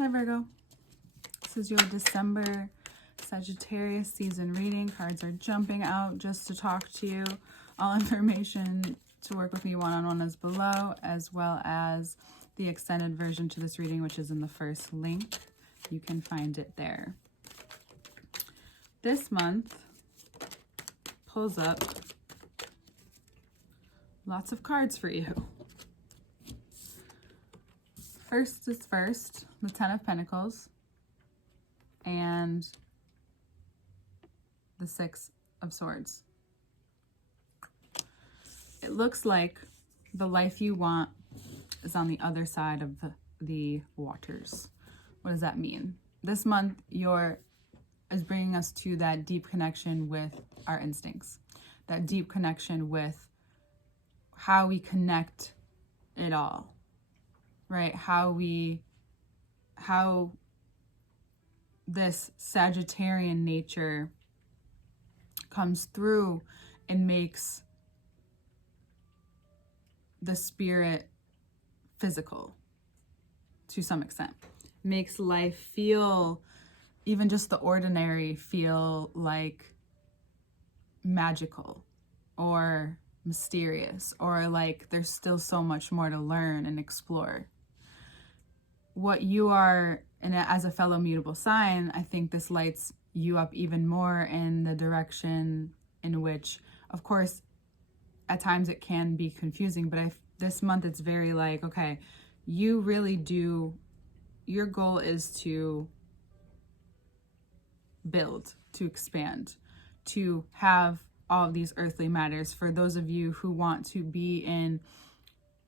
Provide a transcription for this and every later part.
Hi Virgo. This is your December Sagittarius season reading. Cards are jumping out just to talk to you. All information to work with me one-on-one is below, as well as the extended version to this reading, which is in the first link. You can find it there. This month pulls up lots of cards for you. First is first, the Ten of Pentacles and the Six of Swords. It looks like the life you want is on the other side of the waters. What does that mean? This month is bringing us to that deep connection with our instincts, that deep connection with how we connect it all, right? How this Sagittarian nature comes through and makes the spirit physical to some extent. Makes life feel, even just the ordinary, feel like magical or mysterious, or like there's still so much more to learn and explore. What you are, and as a fellow mutable sign, I think this lights you up even more in the direction in which, of course, at times it can be confusing, but this month it's very like, okay, you really do, your goal is to build, to expand, to have all of these earthly matters. For those of you who want to be in,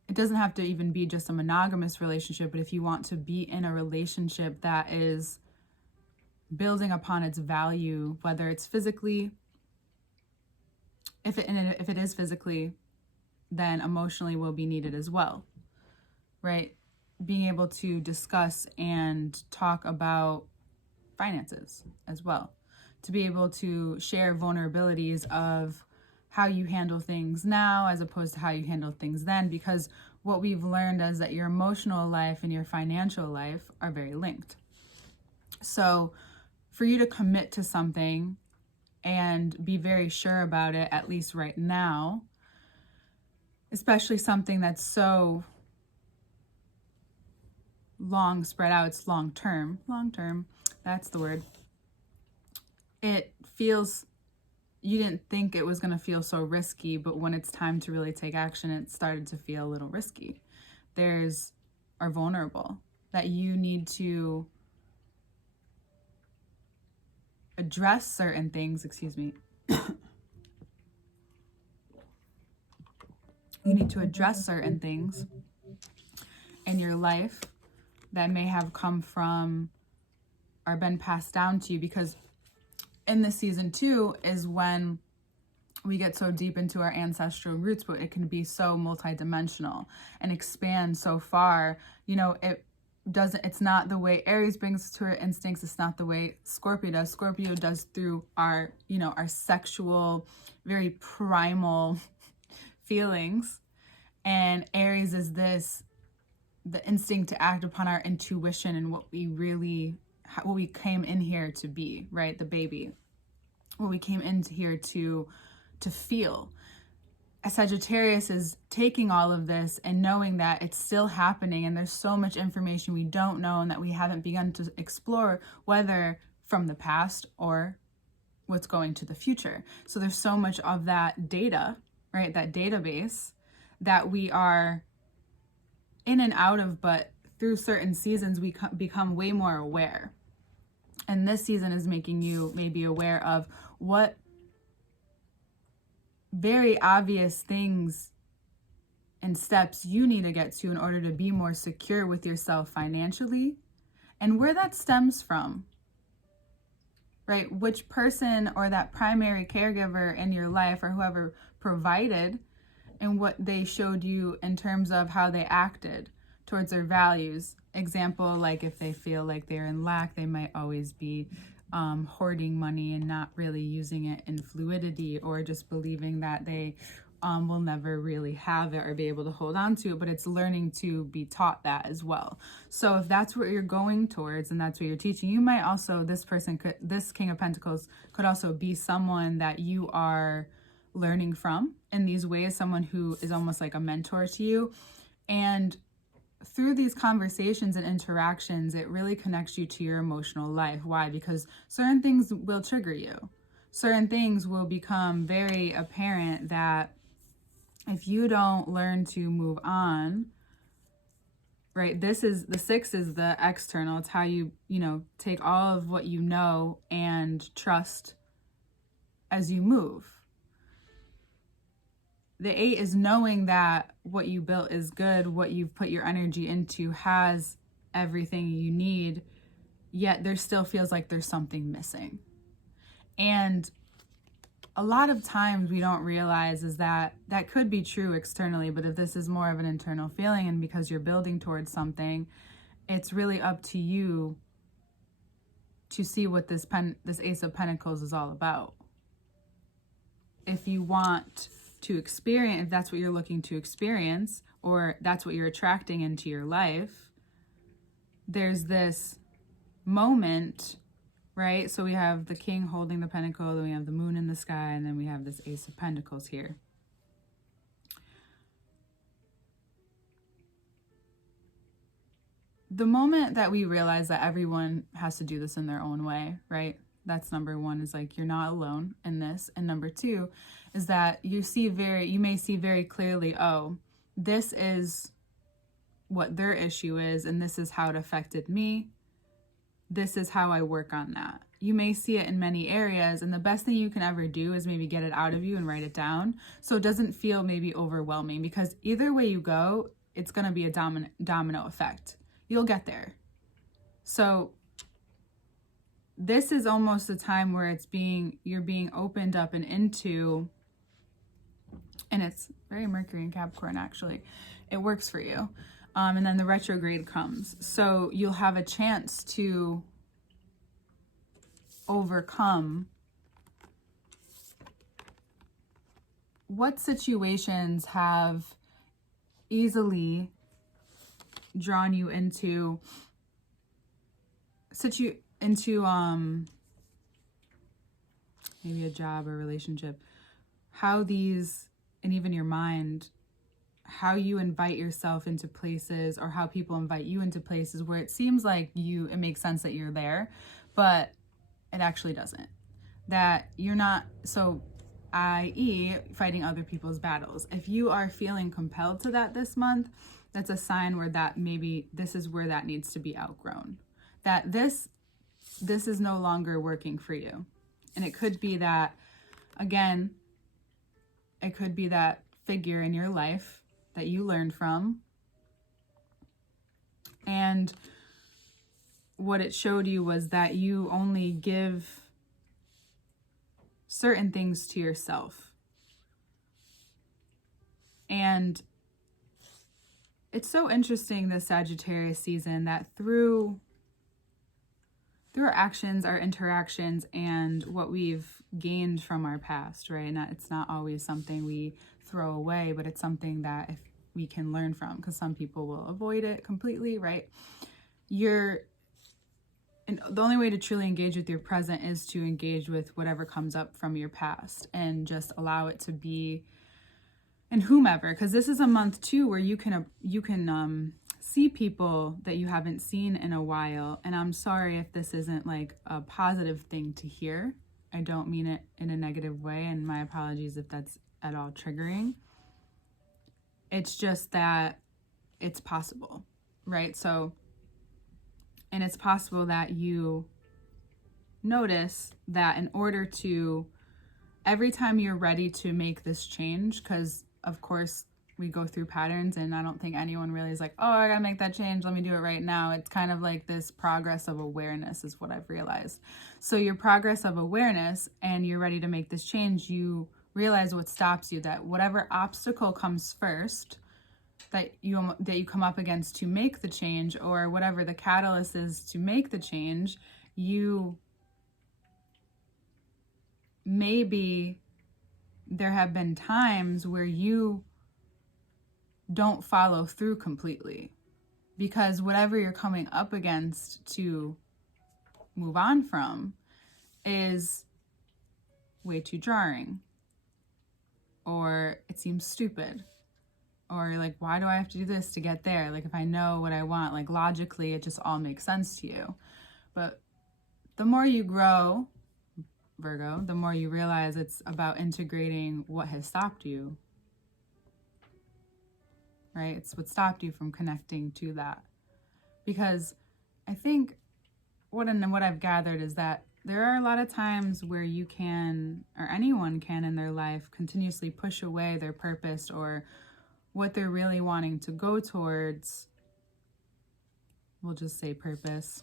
it doesn't have to even be just a monogamous relationship, but if you want to be in a relationship that is building upon its value, whether it's physically, if it is physically, then emotionally will be needed as well, right? Being able to discuss and talk about finances as well, to be able to share vulnerabilities of how you handle things now as opposed to how you handle things then, because what we've learned is that your emotional life and your financial life are very linked. So for you to commit to something and be very sure about it, at least right now, especially something that's so long spread out, it's long term, that's the word. It feels, you didn't think it was going to feel so risky, but when it's time to really take action, it started to feel a little risky. Are vulnerable, that you need to address certain things, you need to address certain things in your life that may have come from or been passed down to you, because in this season too is when we get so deep into our ancestral roots, but it can be so multidimensional and expand so far. You know, it's not the way Aries brings us to our instincts. It's not the way Scorpio does. Scorpio does through our sexual, very primal feelings. And Aries is the instinct to act upon our intuition and what we came in here to be, right? The baby, what we came into here to feel. A Sagittarius is taking all of this and knowing that it's still happening, and there's so much information we don't know and that we haven't begun to explore, whether from the past or what's going to the future. So there's so much of that data, right? That database that we are in and out of, but through certain seasons we become way more aware. And this season is making you maybe aware of what very obvious things and steps you need to get to in order to be more secure with yourself financially, and where that stems from, right? Which person or that primary caregiver in your life or whoever provided, and what they showed you in terms of how they acted towards their values. Example, like if they feel like they're in lack, they might always be hoarding money and not really using it in fluidity, or just believing that they will never really have it or be able to hold on to it, but it's learning to be taught that as well. So if that's what you're going towards and that's what you're teaching, you might also, this King of Pentacles could also be someone that you are learning from in these ways, someone who is almost like a mentor to you. And through these conversations and interactions, it really connects you to your emotional life. Why? Because certain things will trigger you. Certain things will become very apparent that if you don't learn to move on, right? This is the 6 is the external. It's how you take all of what you know and trust as you move. The 8 is knowing that what you built is good, what you've put your energy into has everything you need, yet there still feels like there's something missing. And a lot of times we don't realize is that could be true externally, but if this is more of an internal feeling and because you're building towards something, it's really up to you to see what this Ace of Pentacles is all about. If you want to experience, if that's what you're looking to experience, or that's what you're attracting into your life, there's this moment, right? So we have the King holding the Pentacle, then we have the Moon in the sky, and then we have this Ace of Pentacles here. The moment that we realize that everyone has to do this in their own way, right? That's number 1, is like, you're not alone in this. And number 2 is that you may see very clearly, oh, this is what their issue is, and this is how it affected me. This is how I work on that. You may see it in many areas, and the best thing you can ever do is maybe get it out of you and write it down so it doesn't feel maybe overwhelming, because either way you go, it's going to be a domino effect. You'll get there. So this is almost a time where you're being opened up and into, and it's very Mercury and Capricorn, actually. It works for you. And then the retrograde comes. So you'll have a chance to overcome what situations have easily drawn you into maybe a job or relationship, how these, and even your mind, how you invite yourself into places, or how people invite you into places where it seems like it makes sense that you're there, but it actually doesn't. That you're not, so i.e. fighting other people's battles. If you are feeling compelled to that this month, that's a sign where that maybe this is where that needs to be outgrown. That this is no longer working for you. And it could be that, again, it could be that figure in your life that you learned from, and what it showed you was that you only give certain things to yourself. And it's so interesting, this Sagittarius season, that through our actions, our interactions, and what we've gained from our past, right? It's not always something we throw away, but it's something that if we can learn from, because some people will avoid it completely, right? And the only way to truly engage with your present is to engage with whatever comes up from your past and just allow it to be, and whomever, because this is a month too where you can see people that you haven't seen in a while. And I'm sorry if this isn't like a positive thing to hear. I don't mean it in a negative way, and my apologies if that's at all triggering. It's just that it's possible, right? So, and it's possible that you notice that in order to, every time you're ready to make this change, because of course we go through patterns, and I don't think anyone really is like, oh, I gotta make that change, let me do it right now. It's kind of like this progress of awareness is what I've realized. So your progress of awareness, and you're ready to make this change, you realize what stops you, that whatever obstacle comes first that you come up against to make the change, or whatever the catalyst is to make the change, you maybe there have been times where you don't follow through completely, because whatever you're coming up against to move on from is way too jarring, or it seems stupid, or you're like, why do I have to do this to get there? Like, if I know what I want, like logically it just all makes sense to you. But the more you grow, Virgo, the more you realize it's about integrating what has stopped you, right? It's what stopped you from connecting to that. Because I think what I've gathered is that there are a lot of times where you can, or anyone can in their life, continuously push away their purpose or what they're really wanting to go towards. We'll just say purpose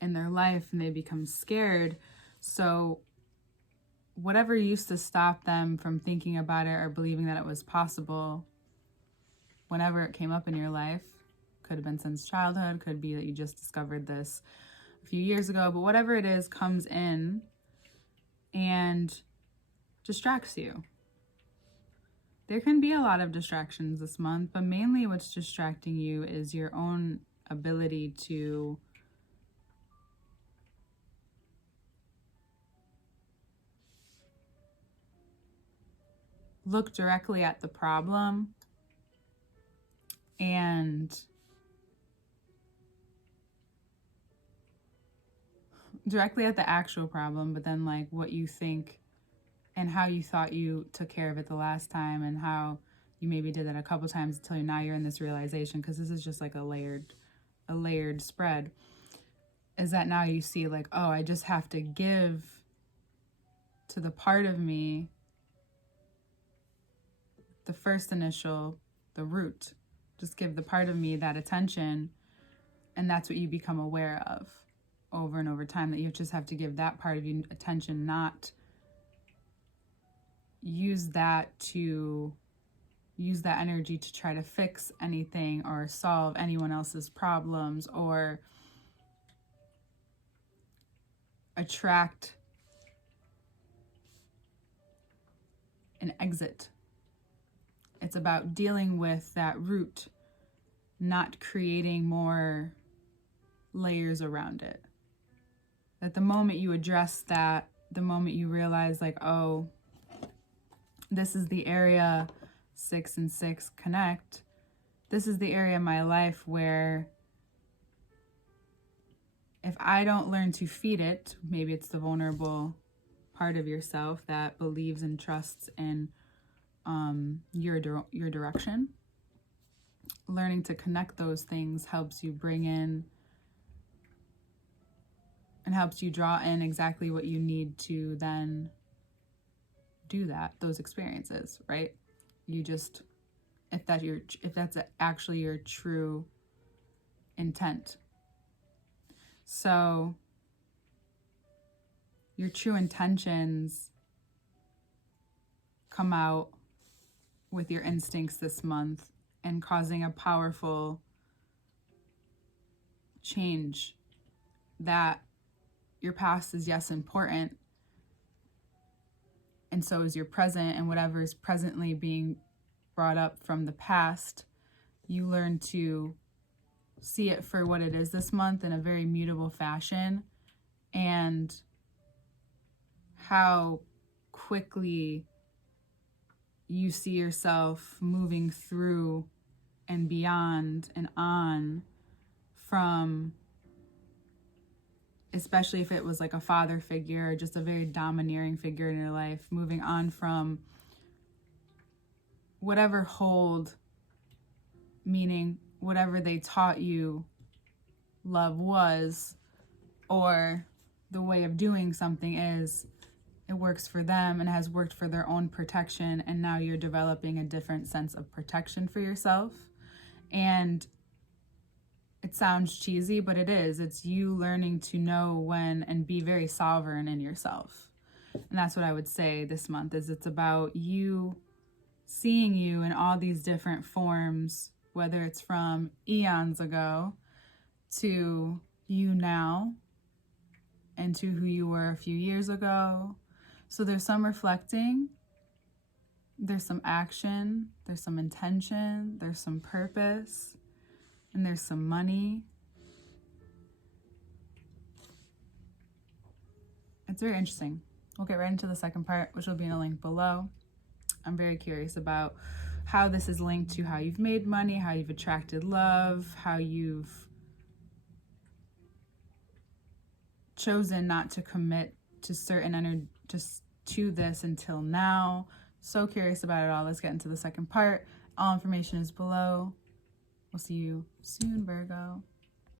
in their life, and they become scared. So whatever used to stop them from thinking about it or believing that it was possible, whenever it came up in your life, could have been since childhood, could be that you just discovered this a few years ago, but whatever it is comes in and distracts you. There can be a lot of distractions this month, but mainly what's distracting you is your own ability to look directly at the problem and directly at the actual problem, but then like what you think and how you thought you took care of it the last time, and how you maybe did that a couple times until now you're in this realization, because this is just like a layered spread, is that now you see like, oh, I just have to give to the part of me, the first initial, the root, just give the part of me that attention, and that's what you become aware of over and over time, that you just have to give that part of you attention, not use that energy to try to fix anything or solve anyone else's problems or attract an exit. It's about dealing with that root, not creating more layers around it. That the moment you address that, the moment you realize like, oh, this is the area 6 and 6 connect. This is the area of my life where if I don't learn to feed it, maybe it's the vulnerable part of yourself that believes and trusts in your direction. Learning to connect those things helps you bring in and helps you draw in exactly what you need to then do those experiences, right? You just, if that's actually your true intent. So your true intentions come out with your instincts this month and causing a powerful change, that your past is, yes, important, and so is your present, and whatever is presently being brought up from the past, you learn to see it for what it is this month in a very mutable fashion, and how quickly you see yourself moving through and beyond and on from, especially if it was like a father figure or just a very domineering figure in your life, moving on from whatever hold, meaning whatever they taught you love was, or the way of doing something is, it works for them and has worked for their own protection, and now you're developing a different sense of protection for yourself. And it sounds cheesy, but it is. It's you learning to know when and be very sovereign in yourself. And that's what I would say this month is, it's about you seeing you in all these different forms, whether it's from eons ago to you now and to who you were a few years ago. So there's some reflecting There's some action, there's some intention, there's some purpose, and there's some money. It's very interesting. We'll get right into the second part, which will be in a link below. I'm very curious about how this is linked to how you've made money, how you've attracted love, how you've chosen not to commit to certain energy, just to this until now. So curious about it all. Let's get into the second part. All information is below. We'll see you soon, Virgo.